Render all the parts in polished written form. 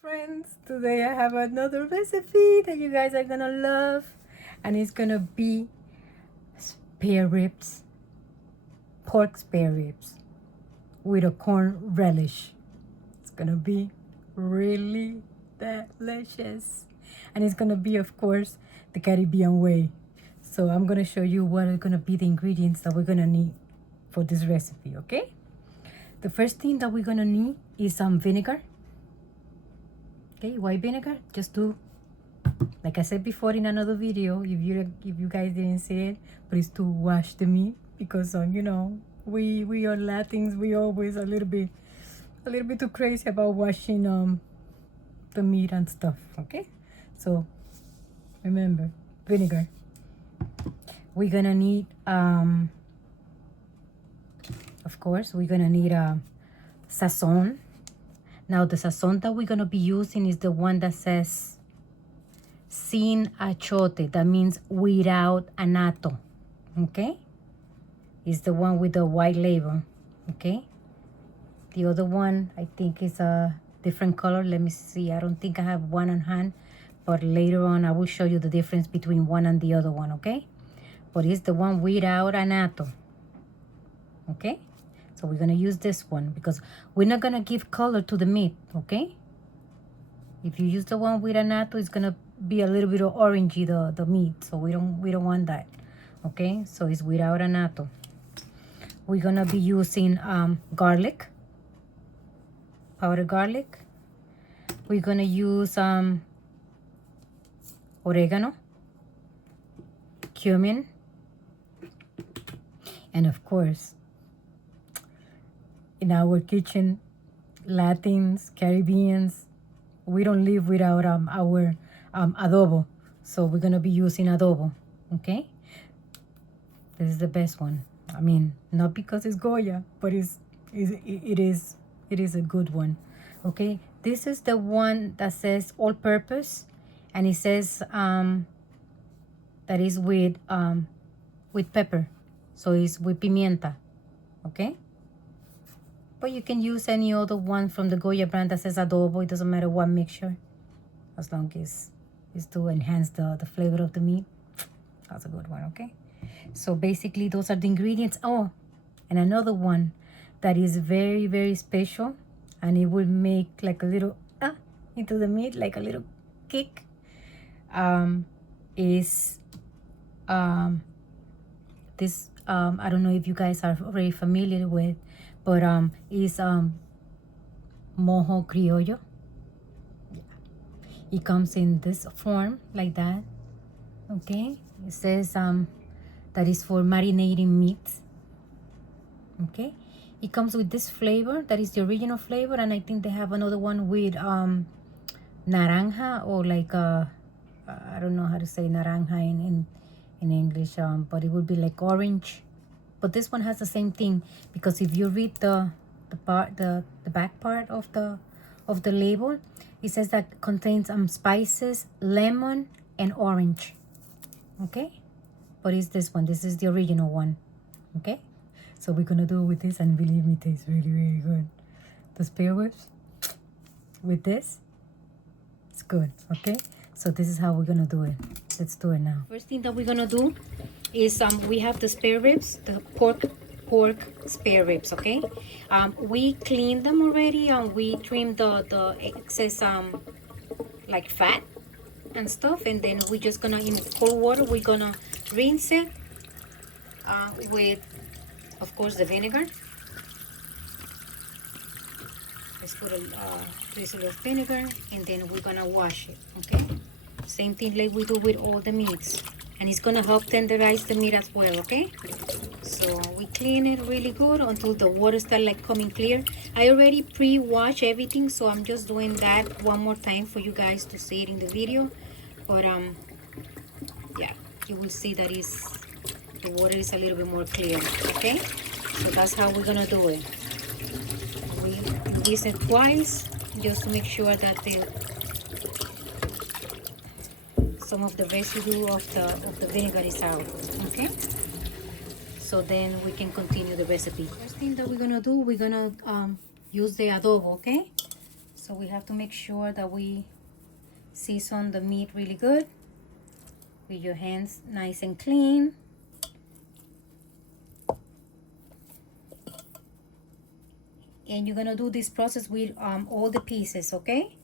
Friends, today I have another recipe that you guys are gonna love, and it's gonna be spare ribs, pork spare ribs with a corn relish. It's gonna be really delicious, and it's gonna be, of course, the Caribbean way. So I'm gonna show you what are gonna be the ingredients that we're gonna need for this recipe. Okay, the first thing that we're gonna need is some vinegar. Okay, white vinegar. Just do, like I said before in another video, if you guys didn't see it, please to wash the meat, because you know, we are Latins, we always a little bit too crazy about washing the meat and stuff. Okay, so remember, vinegar. We're gonna need of course we're gonna need Sazon. Now the Sazon that we're gonna be using is the one that says sin achote. That means without annatto. Okay, it's the one with the white label. Okay, the other one I think is a different color. Let me see, I don't think I have one on hand, but later on I will show you the difference between one and the other one. Okay, but it's the one without annatto. Okay, so we're gonna use this one because we're not gonna give color to the meat. Okay, if you use the one with annatto, it's gonna be a little bit of orangey, the meat, so we don't want that. Okay, so it's without annatto. We're gonna be using garlic, powdered garlic. We're gonna use oregano, cumin, and of course, in our kitchen, Latins, Caribbeans, we don't live without our adobo. So we're gonna be using adobo. Okay, this is the best one. I mean, not because it's Goya, but it is a good one. Okay, this is the one that says all purpose, and it says that is with pepper, so it's with pimienta. Okay, but you can use any other one from the Goya brand that says adobo. It doesn't matter what mixture, as long as it's to enhance the flavor of the meat. That's a good one. Okay, so basically those are the ingredients. Oh, and another one that is very, very special, and it will make like a little into the meat, like a little kick, is this I don't know if you guys are already familiar with, but is Mojo Criollo. Yeah. It comes in this form like that. Okay, it says that is for marinating meat. Okay, it comes with this flavor that is the original flavor, and I think they have another one with naranja, or like I don't know how to say naranja in English, but it would be like orange. But this one has the same thing, because if you read the back part of the label, it says that contains spices, lemon, and orange. Okay, but it's this one. This is the original one. Okay, so we're gonna do it with this, and believe me, it tastes really, really good. The spare ribs with this, it's good. Okay, so this is how we're gonna do it. Let's do it now. First thing that we're gonna do is we have the spare ribs, the pork spare ribs. Okay, we cleaned them already, and we trimmed the excess like fat and stuff, and then we're just gonna, in cold water, we're gonna rinse it with, of course, the vinegar. Let's put a drizzle of vinegar, and then we're gonna wash it. Okay, same thing like we do with all the meats, and it's gonna help tenderize the meat as well. Okay, so we clean it really good until the water starts like coming clear. I already pre-washed everything, so I'm just doing that one more time for you guys to see it in the video. But yeah, you will see that the water is a little bit more clear. Okay, so that's how we're gonna do it. We rinse it twice, just to make sure that some of the residue of the vinegar is out. Okay, so then we can continue the recipe. First thing that we're gonna do, we're gonna use the adobo. Okay, so So we have to make sure that we season the meat really good with your hands nice and clean. And you're gonna do this process with all the pieces, okay?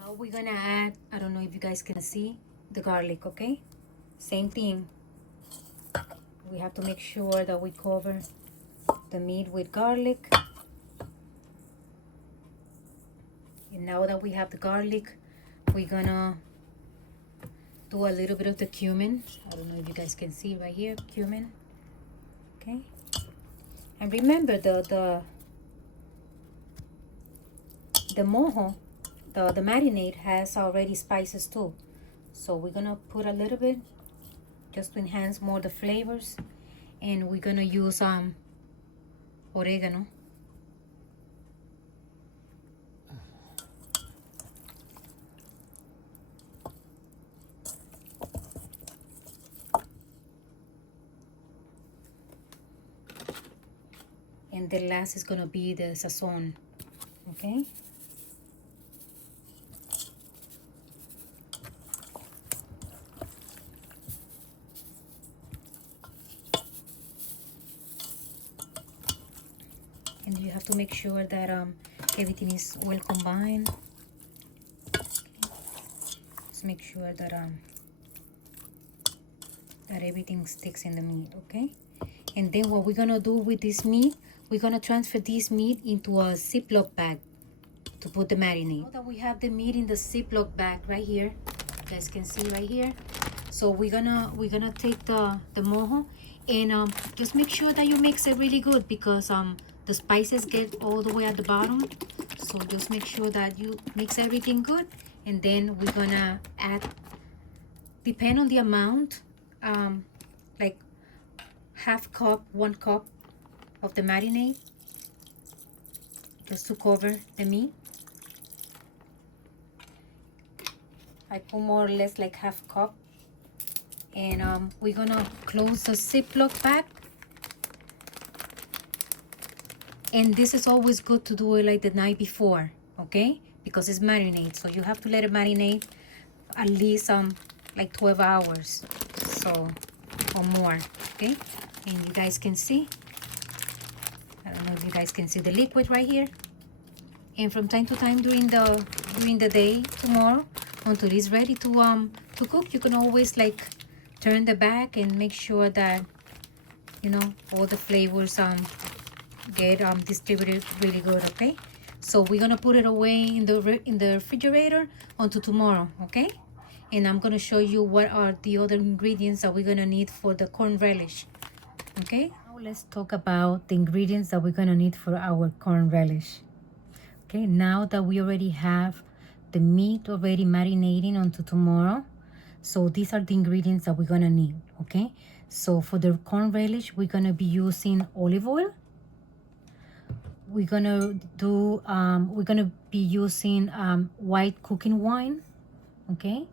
Now we're gonna add, I don't know if you guys can see the garlic, okay? Same thing. We have to make sure that we cover the meat with garlic. And now that we have the garlic, we're gonna do a little bit of the cumin. I don't know if you guys can see right here, cumin. Okay. And remember the mojo, the marinade has already spices too. So we're gonna put a little bit just to enhance more the flavors. And we're gonna use oregano. And the last is gonna be the Sazon, okay? And you have to make sure that everything is well combined. Okay. Just make sure that that everything sticks in the meat, okay? And then what we're gonna do with this meat, we're gonna transfer this meat into a Ziploc bag to put the marinade. Now that we have the meat in the Ziploc bag right here, you guys can see right here. So we're gonna take the mojo and just make sure that you mix it really good, because the spices get all the way at the bottom. So just make sure that you mix everything good, and then we're gonna add, depend on the amount, like half cup, 1 cup of the marinade, just to cover the meat. I put more or less like half cup. And we're gonna close the Ziploc bag. And this is always good to do it like the night before, okay? Because it's marinade, so you have to let it marinate at least like 12 hours, so, or more, okay? And you guys can see, I don't know if you guys can see the liquid right here. And from time to time during the day tomorrow, until it's ready to cook, you can always like turn the bag and make sure that, you know, all the flavors get distributed really good, okay? So we're gonna put it away in the refrigerator until tomorrow, okay? And I'm gonna show you what are the other ingredients that we're gonna need for the corn relish, okay? Now let's talk about the ingredients that we're gonna need for our corn relish. Okay, now that we already have the meat already marinating until tomorrow, so these are the ingredients that we're gonna need, okay? So for the corn relish, we're gonna be using olive oil. We're gonna be using white cooking wine, okay?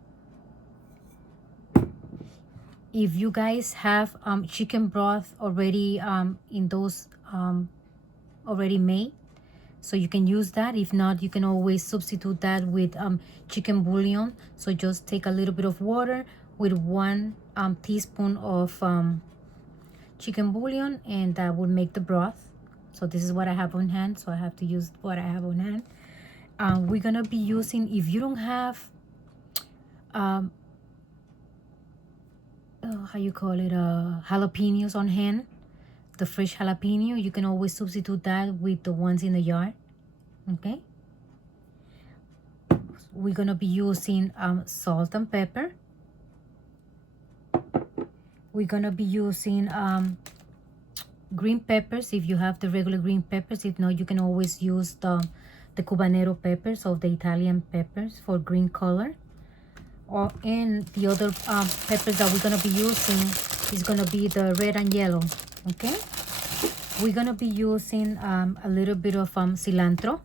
If you guys have chicken broth already in those already made, so you can use that. If not, you can always substitute that with chicken bouillon. So just take a little bit of water with 1 teaspoon of chicken bouillon, and that will make the broth. So this is what I have on hand, so I have to use what I have on hand. We're gonna be using, if you don't have how you call it, jalapeños on hand, the fresh jalapeno, you can always substitute that with the ones in the yard, okay? We're gonna be using salt and pepper. We're gonna be using green peppers if you have the regular green peppers. If not, you can always use the cubanero peppers, or the Italian peppers, for green color. And the other peppers that we're gonna be using is gonna be the red and yellow, okay? We're gonna be using a little bit of cilantro,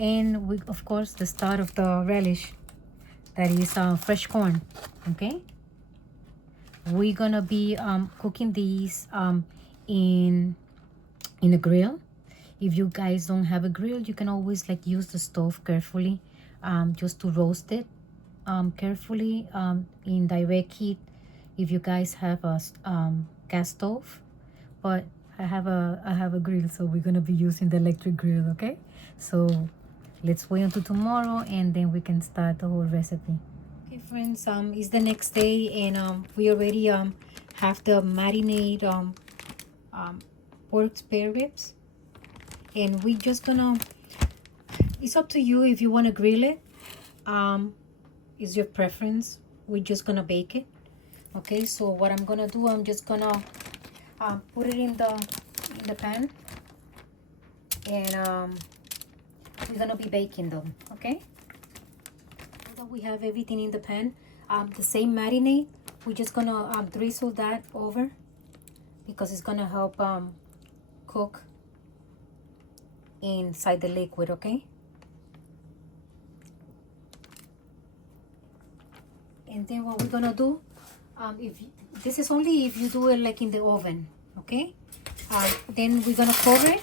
and of course the start of the relish, that is fresh corn, okay? We're gonna be cooking these in a grill. If you guys don't have a grill, you can always like use the stove carefully, just to roast it carefully in direct heat if you guys have a gas stove. But I have a grill, so we're gonna be using the electric grill. Okay, so let's wait until tomorrow and then we can start the whole recipe. Okay friends, it's the next day and we already have the marinade pork spare ribs, and we just gonna, it's up to you if you want to grill it. It's your preference. We're just gonna bake it. Okay, so what I'm gonna do, I'm just gonna put it in the pan, and we're gonna be baking them. Okay, now that we have everything in the pan, the same marinade, we're just gonna drizzle that over because it's gonna help cook inside the liquid. Okay, and then what we're gonna do, this is only if you do it like in the oven. Okay, then we're gonna cover it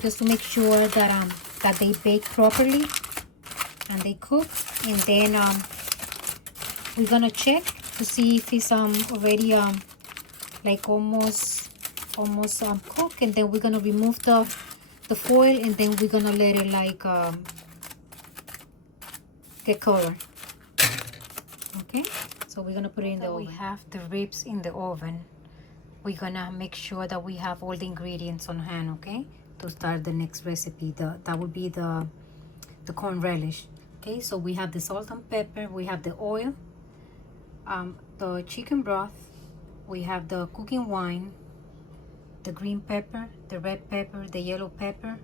just to make sure that that they bake properly and they cook, and then we're gonna check to see if it's already like almost cooked, and then we're gonna remove the foil, and then we're gonna let it like get color. Okay, so we're gonna put it in the oven. We have the ribs in the oven. We're gonna make sure that we have all the ingredients on hand, okay, to start the next recipe. That will be the corn relish. Okay, so we have the salt and pepper, we have the oil, the chicken broth, we have the cooking wine, the green pepper, the red pepper, the yellow pepper,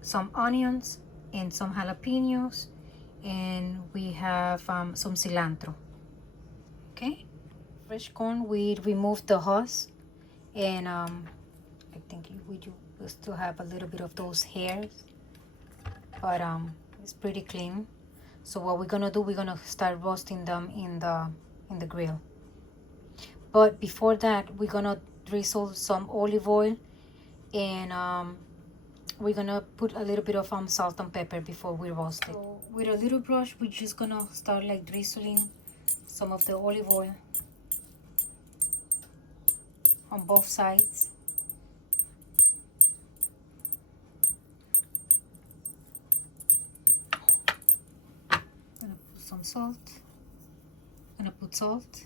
some onions and some jalapeños, and we have some cilantro. Okay, fresh corn, we removed the husk, and I think we still have a little bit of those hairs, but it's pretty clean. So what we're gonna do, we're gonna start roasting them in the grill. But before that, we're gonna drizzle some olive oil, and we're gonna put a little bit of salt and pepper before we roast it. So with a little brush, we're just gonna start like drizzling some of the olive oil on both sides. Gonna put some salt. Gonna put salt.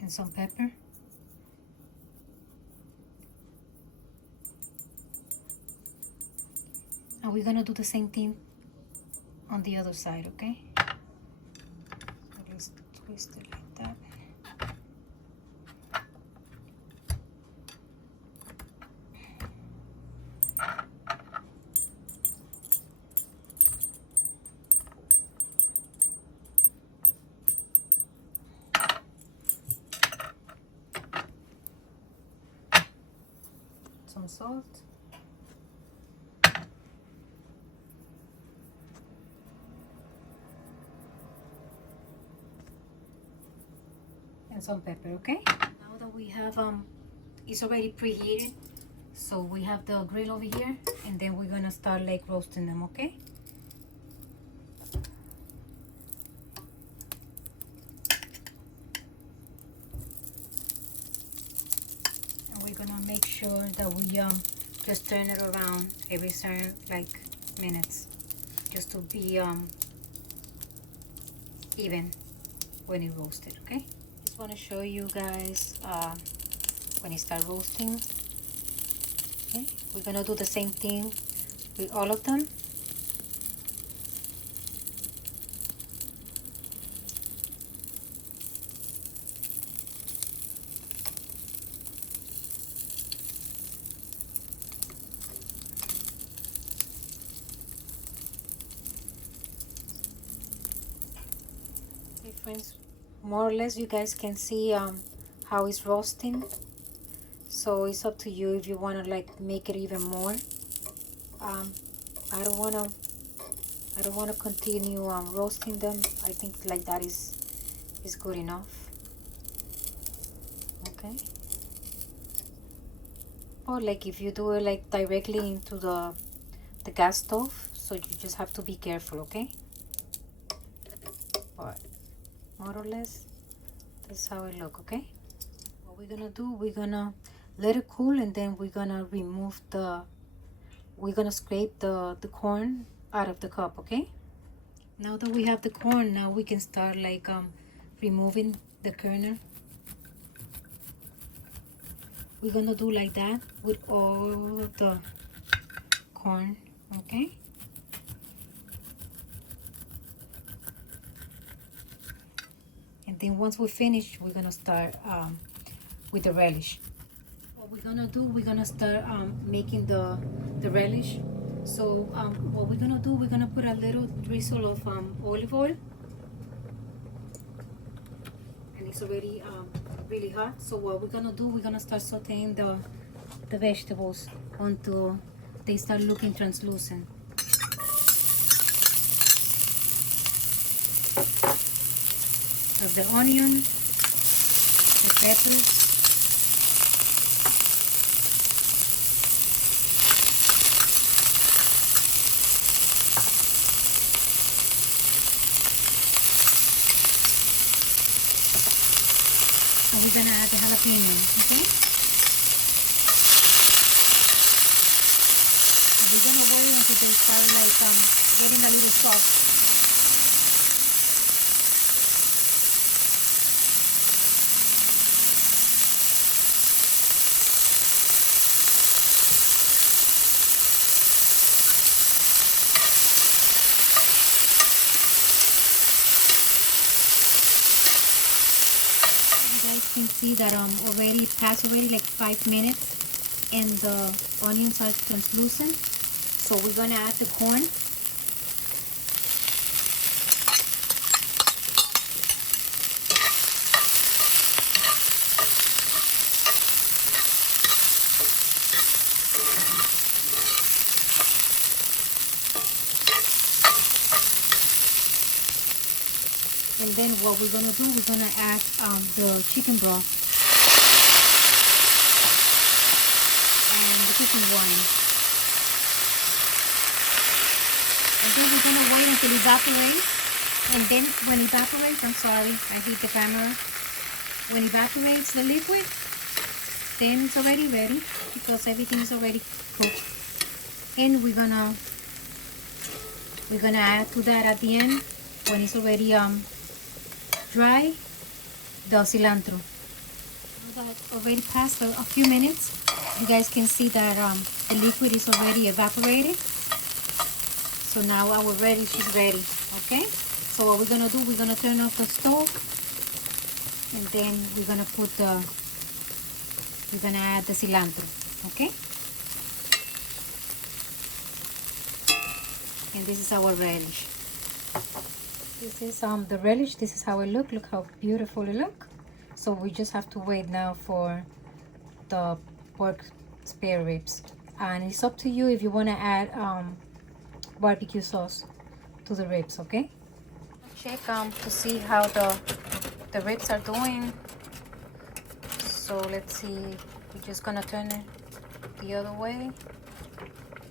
And some pepper. And we're gonna do the same thing on the other side, okay? Let's twist it like that. Some salt. And some pepper, okay? Now that we have it's already preheated, so we have the grill over here, and then we're gonna start like roasting them, okay? And we're gonna make sure that we just turn it around every certain like minutes, just to be even when it roasted, okay? Just want to show you guys when it start roasting. Okay, we're gonna do the same thing with all of them. Okay friends, more or less you guys can see how it's roasting. So it's up to you if you want to like make it even more. I don't want to continue roasting them. I think like that is good enough. Okay. Or like if you do it like directly into the gas stove, so you just have to be careful, okay? But more or less, this is how it look, okay? What we're gonna do, we're gonna let it cool, and then we're gonna remove we're gonna scrape the corn out of the cup, okay? Now that we have the corn, now we can start like removing the kernel. We're gonna do like that with all the corn, okay? And then once we finish, we're gonna start with the relish. What we're gonna do, we're gonna start making the relish. So what we're gonna do, we're gonna put a little drizzle of olive oil, and it's already really hot. So what we're gonna do, we're gonna start sauteing the vegetables until they start looking translucent. Of the onion, the peppers, and we're gonna add the jalapeños, okay? And we're gonna wait until they start like getting a little soft. Can see that already passed like 5 minutes and the onions are translucent, so we're gonna add the corn. And then what we're gonna do, we're gonna add the chicken broth and the cooking wine. And then we're gonna wait until it evaporates. And then when it evaporates, I'm sorry, I hit the camera. When it evaporates the liquid, then it's already ready because everything is already cooked. And we're gonna add to that at the end when it's already dry, the cilantro. That already passed a few minutes. You guys can see that the liquid is already evaporated. So now our relish is ready, okay? So what we're gonna do, we're gonna turn off the stove, and then we're gonna add the cilantro, okay? And this is our relish. This is the relish. This is how it look. Look how beautiful it look. So we just have to wait now for the pork spare ribs, and it's up to you if you want to add barbecue sauce to the ribs, okay? Check to see how the ribs are doing. So let's see. We're just gonna turn it the other way.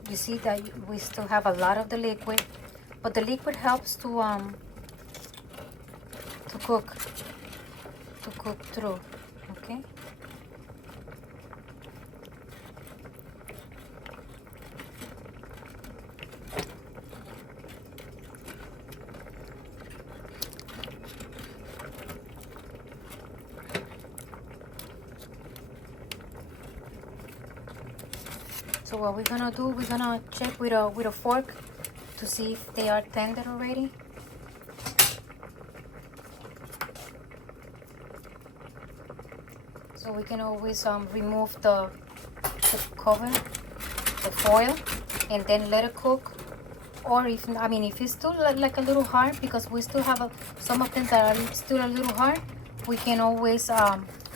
You see that we still have a lot of the liquid, but the liquid helps to cook through, okay? So what we're gonna do, we're gonna check with a fork to see if they are tender already. So we can always remove the cover, the foil, and then let it cook. Or if it's still like a little hard, because we still have some of them that are still a little hard, we can always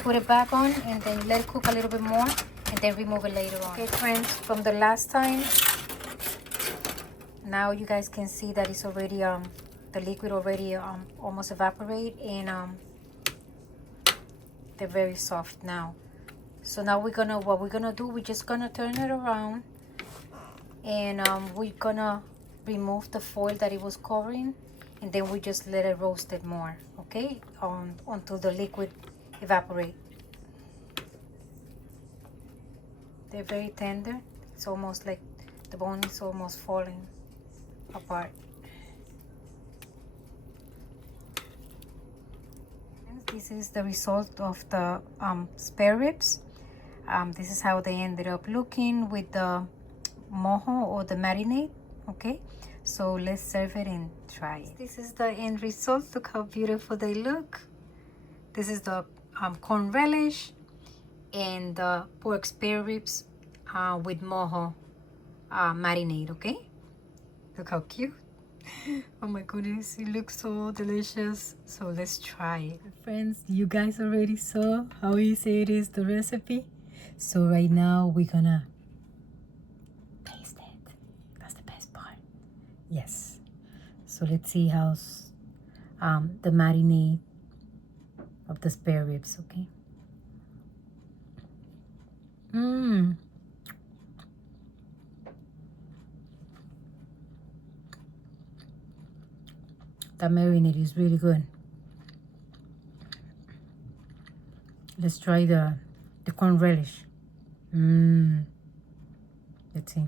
put it back on and then let it cook a little bit more, and then remove it later on. Okay, friends, from the last time, now you guys can see that it's already the liquid already almost evaporate, and They're very soft now. So now what we're gonna do, we're just gonna turn it around, and we're gonna remove the foil that it was covering, and then we just let it roast it more, okay, until the liquid evaporate. They're very tender. It's almost like the bone is almost falling apart. This is the result of the spare ribs. This is how they ended up looking with the mojo or the marinade. Okay, so let's serve it and try it. This is the end result. Look how beautiful they look. This is the corn relish and the pork spare ribs with mojo marinade. Okay, look how cute. Oh my goodness, it looks so delicious. So let's try it. Friends, you guys already saw how easy it is, the recipe. So right now we're gonna taste it. That's the best part. Yes. So let's see how's the marinade of the spare ribs, okay? The marinade is really good. Let's try the corn relish. Let's see.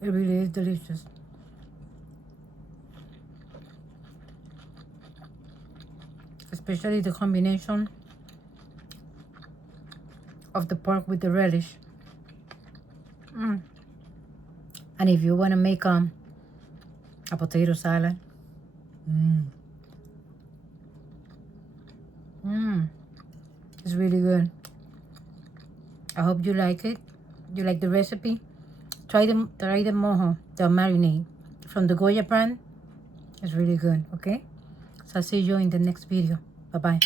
It really is delicious. Especially the combination of the pork with the relish. And if you want to make a potato salad, it's really good. I hope you like it. You like the recipe. Try the mojo, the marinade from the Goya brand. It's really good. Okay, so I'll see you in the next video. Bye bye.